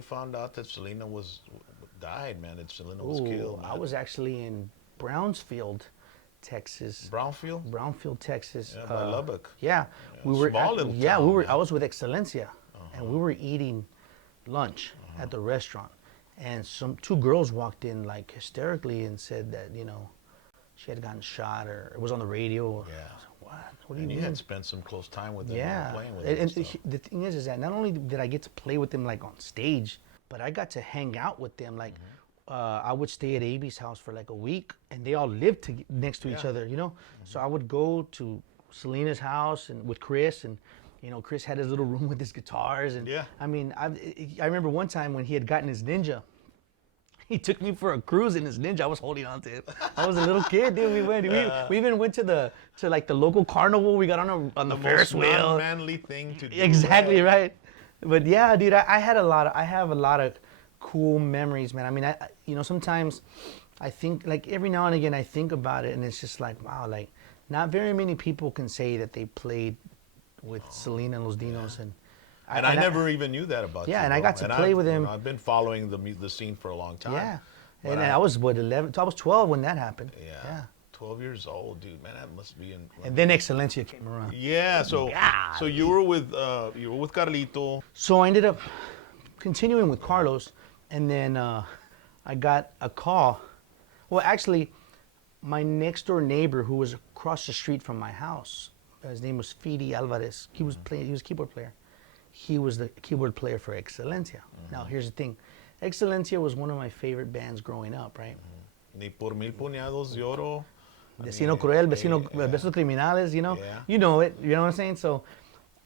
you found out that Selena died, man? That Selena was killed, man? I was actually in Brownsfield, Texas. Brownfield? Brownsfield, Texas. Yeah, by Lubbock. Yeah, Yeah, small little town, we were. man. I was with Xelencia, and we were eating lunch at the restaurant, and two girls walked in like hysterically and said that she had gotten shot or it was on the radio. Yeah. I was like, what? What do you And mean? you had spent some close time with them, Yeah, playing with and, them. and And stuff. the thing is that not only did I get to play with them like on stage, but I got to hang out with them. Like, I would stay at Aby's house for like a week, and they all lived next to each Yeah. other, So I would go to Selena's house and with Chris, and Chris had his little room with his guitars, and Yeah. I mean, I remember one time when he had gotten his Ninja. He took me for a cruise in his Ninja. I was holding on to it. I was a little kid, dude. We even went to like the local carnival. We got on the Ferris most wheel. non-manly thing to do. Exactly right. But yeah, dude, I have a lot of cool memories, man. I mean, sometimes I think like every now and again I think about it, and it's just like, wow, like not very many people can say that they played with Selena and Los Dinos, And I never even knew that about you. Yeah, and I got to play with him. I've been following the scene for a long time. Yeah, But and I was 11. I was 12 when that happened. Yeah. 12 years old, dude. Man, that must be in. And then Xelencia came around. Yeah. So you were with Carlito. So I ended up continuing with Carlos, and then I got a call. Well, actually, my next door neighbor, who was across the street from my house, his name was Fidi Alvarez. He was He was a keyboard player. He was the keyboard player for Xelencia. Now, here's the thing. Xelencia was one of my favorite bands growing up, right? Ni por mil puñados de oro. Vecino Cruel, Besos Criminales, Yeah. You know it, you know what I'm saying? So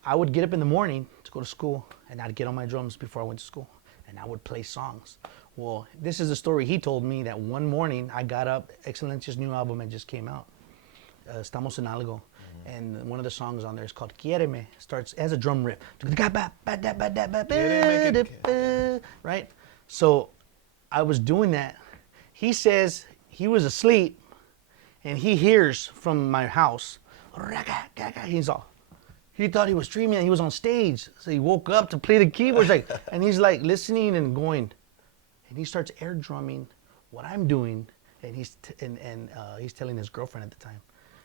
I would get up in the morning to go to school, and I'd get on my drums before I went to school, and I would play songs. Well, this is a story he told me, that one morning I got up, Xelencia's new album had just came out, Estamos en Algo, and one of the songs on there is called Quiéreme, as a drum riff, right? So I was doing that. He says he was asleep, and he hears from my house, he thought he was dreaming, he was on stage, so he woke up to play the keyboards, and he's like listening and going, and he starts air drumming what I'm doing, and he's telling his girlfriend at the time.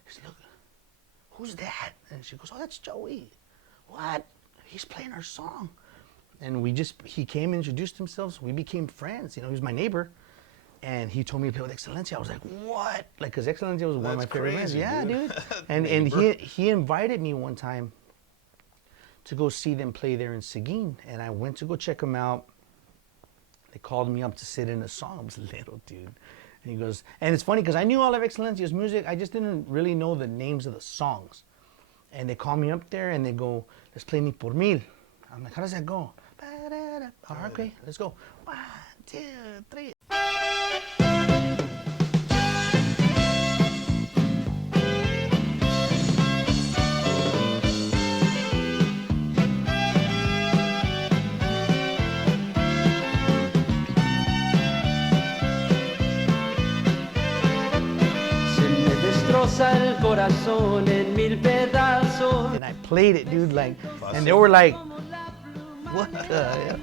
He said, "Look, who's that?" And she goes, "Oh, that's Joey." "What?" "He's playing our song." And he came and introduced himself, so we became friends. He was my neighbor, and he told me to play with Xelencia. I was like, what? Like, because Xelencia was one of my favorite bands. Yeah, dude. And he invited me one time to go see them play there in Seguin, and I went to go check them out. They called me up to sit in a song. I was little, dude. And he goes, and it's funny because I knew all of Xelencia's music. I just didn't really know the names of the songs. And they call me up there and they go, "Let's play Ni por Mil." I'm like, "How does that go?" All right, okay, let's go. 1, 2, 3. El corazón en mil pedazos. And I played it, dude, and they were like, "What the hell?"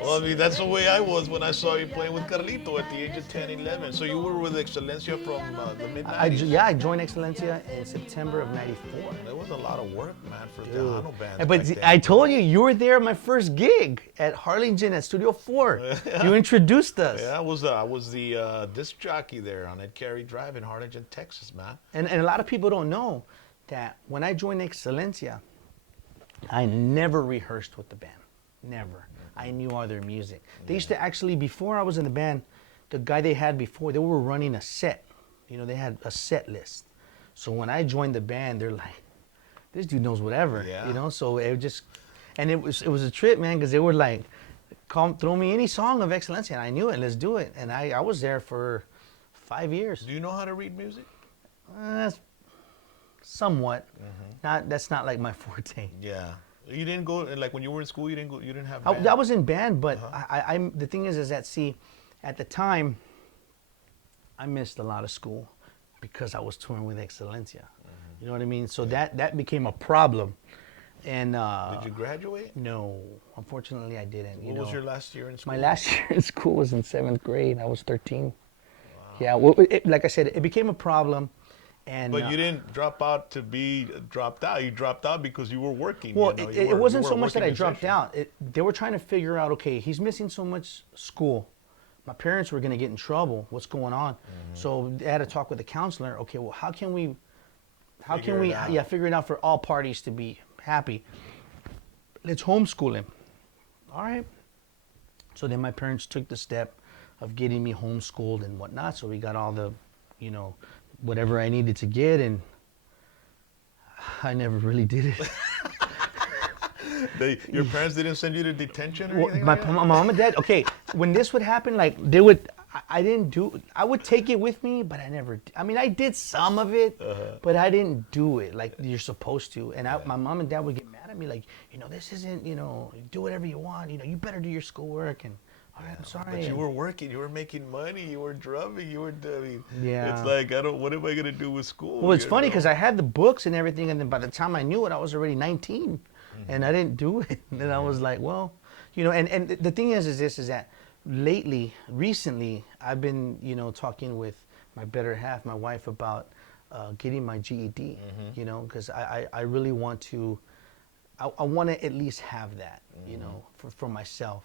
Well, I mean, that's the way I was when I saw you playing with Carlito at the age of 10, 11. So you were with Xelencia from the mid-90s? I joined Xelencia in September of '94. There was a lot of work, man, for Tejano bands. But back then. I told you were there at my first gig at Harlingen at Studio 4. You introduced us. Yeah, I was the disc jockey there on Ed Carey Drive in Harlingen, Texas, man. And a lot of people don't know that when I joined Xelencia, I never rehearsed with the band. Never. I knew all their music. They used to actually, before I was in the band, the guy they had before, they were running a set. They had a set list. So when I joined the band, they're like, "This dude knows whatever." Yeah. So it was a trip, man, because they were like, throw me any song of Xelencia, and I knew it. Let's do it. And I was there for 5 years. Do you know how to read music? Somewhat. That's not like my forte. Yeah. You didn't go, like when you were in school, you didn't have band? I was in band, but the thing is that, see, at the time, I missed a lot of school because I was touring with Xelencia. You know what I mean? So that became a problem. And Did you graduate? no, unfortunately, I didn't. What was your last year in school? My last year in school was in 7th grade. I was 13. Wow. Yeah, well, like I said, it became a problem. And but you didn't drop out to be dropped out. You dropped out because you were working. Well, you know, it wasn't you so were a much that I working dropped musician. out. They were trying to figure out, okay, he's missing so much school. My parents were going to get in trouble. What's going on? So they had to talk with the counselor. Okay, well, how can we figure it out for all parties to be happy? Let's homeschool him. All right. So then my parents took the step of getting me homeschooled and whatnot. So we got all the, whatever I needed to get, and I never really did it. Your parents didn't send you to detention or anything My like that? mom and dad, okay, when this would happen, like I would take it with me, but I did some of it, but I didn't do it like you're supposed to. And my mom and dad would get mad at me, like, this isn't, do whatever you want, you better do your schoolwork. And all right, I'm sorry. But you were working, you were making money, you were drumming, you were doing. Yeah. It's like, what am I going to do with school? Well, it's funny because I had the books and everything, and then by the time I knew it, I was already 19, and I didn't do it. And then I was like, well, and the thing is that recently, I've been, talking with my better half, my wife, about getting my GED, because I really want to, I want to at least have that, for myself.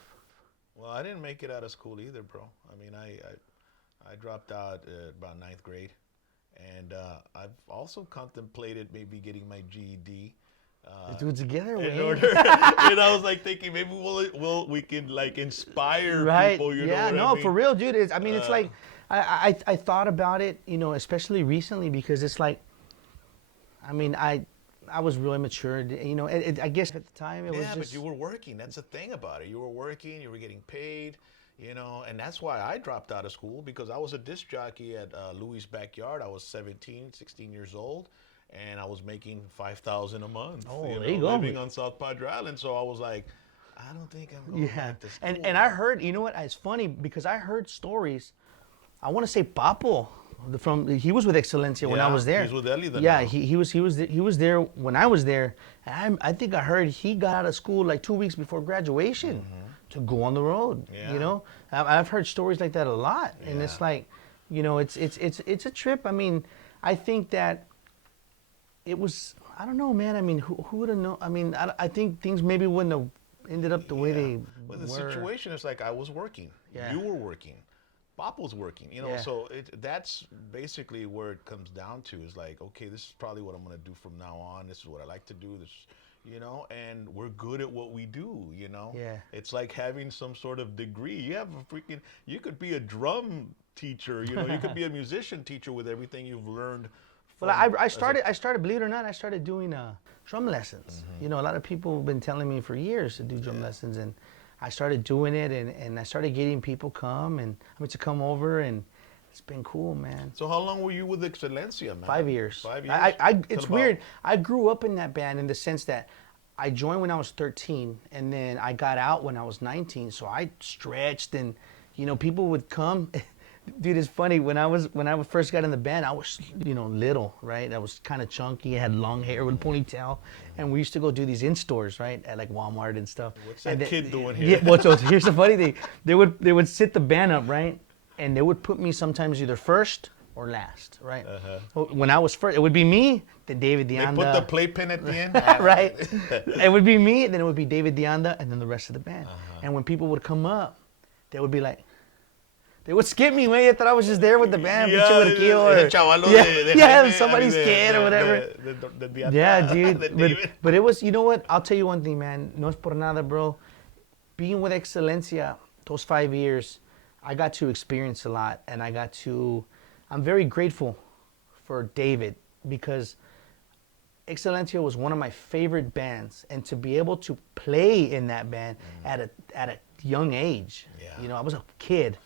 Well, I didn't make it out of school either, bro. I mean, I dropped out about 9th grade, and I've also contemplated maybe getting my GED. Let's do it together, In order, and I was like thinking maybe we can like inspire people. Yeah, no, for real, dude. It's like I thought about it, especially recently, because it's like, I was really mature, I guess at the time it was just. Yeah, but you were working. That's the thing about it. You were working. You were getting paid. And that's why I dropped out of school, because I was a disc jockey at Louis' Backyard. I was 17, 16 years old, and I was making $5,000 a month. Oh, there you go. Living on South Padre Island. So I was like, I don't think I'm going back to school. And I heard, it's funny because I heard stories. I want to say Papo he was with Xelencia when I was there. He's with Ellie then. Yeah, now. he was there when I was there. And I think I heard he got out of school like 2 weeks before graduation to go on the road. Yeah. I've heard stories like that a lot, and it's like, it's a trip. I think that it was. I don't know, man. Who would have known? I think things maybe wouldn't have ended up the way they Well, the were. situation is like I was working. Yeah. You were working. Bob was working. So that's basically where it comes down to, is like, okay, this is probably what I'm going to do from now on. This is what I like to do. This, and we're good at what we do, Yeah. It's like having some sort of degree. You could be a drum teacher, you could be a musician teacher with everything you've learned. Well, I started, believe it or not, I started doing drum lessons. A lot of people have been telling me for years to do drum lessons, and I started doing it, and I started getting people to come over, and it's been cool, man. So how long were you with Xelencia, man? 5 years. 5 years? It's weird. I grew up in that band in the sense that I joined when I was 13, and then I got out when I was 19, so I stretched, and, people would come. Dude, it's funny. When I first got in the band, I was, little, right? I was kind of chunky. I had long hair with a ponytail, and we used to go do these in stores, right, at like Walmart and stuff. What's that kid doing here? Yeah. Well, so here's the funny thing. They would sit the band up, right, and they would put me sometimes either first or last, right? When I was first, it would be me, then David Deanda. They put the playpen at the end, right? It would be me, then it would be David Deanda, and then the rest of the band. And when people would come up, they would be like. They would skip me, man. I thought I was just there with the band. Somebody's kid or whatever. Yeah, dude. But it was, you know what? I'll tell you one thing, man. No es por nada, bro. Being with Xelencia those 5 years, I got to experience a lot. And I'm very grateful for David, because Xelencia was one of my favorite bands. And to be able to play in that band at a young age, I was a kid.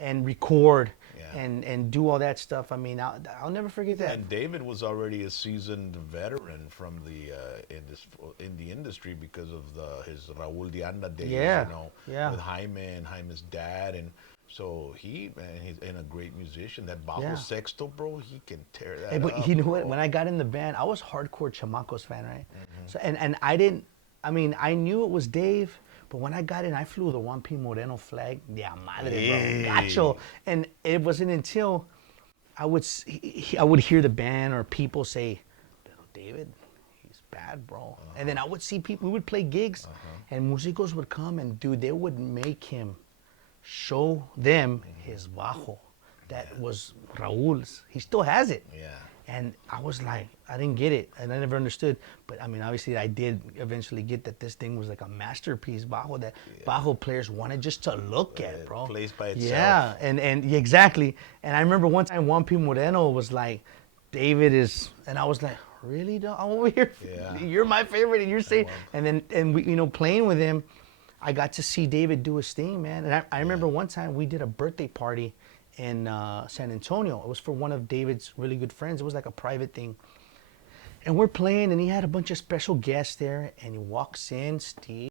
And record and do all that stuff. I mean, I'll never forget that. And David was already a seasoned veteran from the in the industry because of his Raúl Dianda days, Yeah, you know, yeah. with Jaime and Jaime's dad, and so he's a great musician. That bajo Yeah. sexto, bro, he can tear that Hey, but up. you know what? bro. When I got in the band, I was hardcore Chamacos fan, right? Mm-hmm. So and I didn't. I mean, I knew it was Dave, but when I got in, I flew the Juan P. Moreno flag. Yeah, madre, Hey. bro, gacho. And it wasn't until I would hear the band or people say, "Little David, he's bad, bro." And then I would see people. We would play gigs, and musicos would come, and dude, they would make him show them his bajo. That was Raúl's. He still has it. Yeah. And I was like, I didn't get it, and I never understood. But I mean, obviously, I did eventually get that this thing was like a masterpiece bajo that bajo players wanted just to look at, bro. Plays by itself. Yeah, and exactly. And I remember one time Juan P. Moreno was like, David is, and I was like, really, dog? I'm over here. Yeah. You're my favorite, and you're saying, and we, playing with him, I got to see David do his thing, man. And I remember one time we did a birthday party in San Antonio. It was for one of David's really good friends. It was like a private thing. And we're playing, and he had a bunch of special guests there, and he walks in, Steve.